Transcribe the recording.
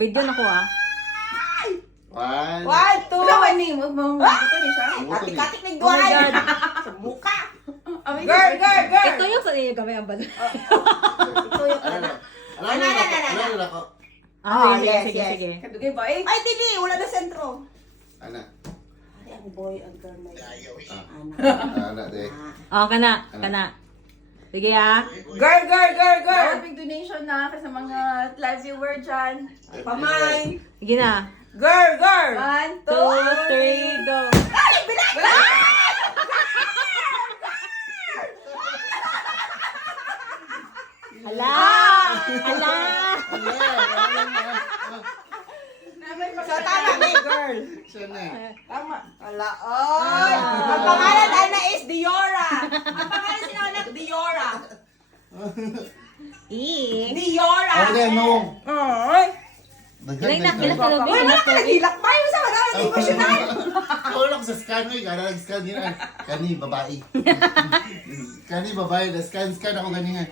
Mag-video na ko ah. One. 1, 2. Wala man ni mo ito ni siya. Katik-katik ng Oh my duhay. God. Sa muka. Girl, girl, girl. Ito yung sa iyo gamay ang bala. Ito yung Ano ano. na? Ano na ako? Ah, Oh, sige, yes, sige, yes. sige. Kadugay ba eh? Ay, dili. Wala na sentro. Ana. Ay, ang boy, ang girl may. Ana de. Oh, kana, kana. Sige ah. Girl, girl, girl, girl. Big donation na sa mga live viewer dyan. Pamay. Sige na. Girl, girl. 1, 2, 3, go. Ay, bilang! Hala! Hala! So, tama, may girl. Siya na. Tama. Ala, oy! Ang pangalan, Ana, is Diora. Ang pangalan si Ana, Diora. Diora. Okay, no. Oy! Ilang na, ilang Daghan. kilo Uy, wala ka nagilak pa. Yung sa mga emotional. Wala ko sa scan mo, gana nag-scan din. Kani, babae. Kani, babae. Na-scan ako ganingan.